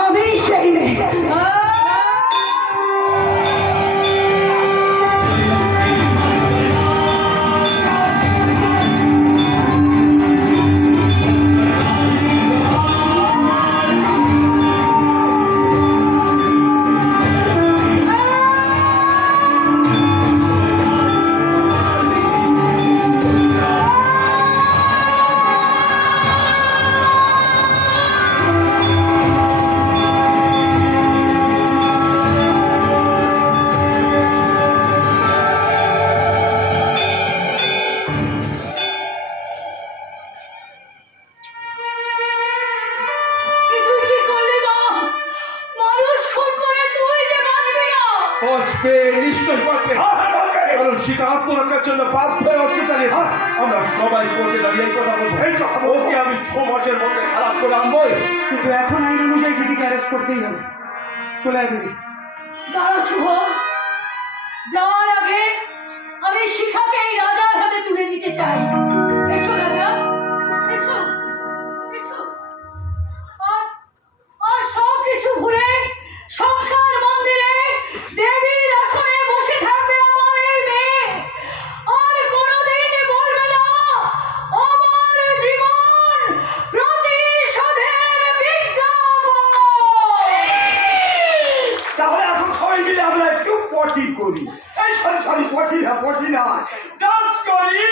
আমি সেই মেয়ে। শিকার রক্ষার জন্য বাধ্য হয়ে অস্ত্র চালিয়ে আমরা সবাই কোর্টে দাঁড়িয়ে কথা বলবো। এই ওকে আমি 6 মাসের মধ্যে খালাস করে আনবো। কিন্তু এখন আইন অনুযায়ী দিদিকে অ্যারেস্ট করতেই হবে। চলে আয় দিদি। দাঁড়া শুভ, যাওয়ার আগে আমি শিখাকে এই রাজার হাতে তুলে দিতে চাই। এসো রাজা, এসো এসো। আর সব কিছু ভুলে সংসার মন্দিরে দেবীর আসনে বসে থাকবে আমার এই মেয়ে। আর কোনোদিন বলবে না আমার জীবন প্রতিশোধের বিজ্ঞাপন। তাহলে এখন সবাই মিলে আমরা একটু পটি করি। এই সরি পটি না ডান্স করি।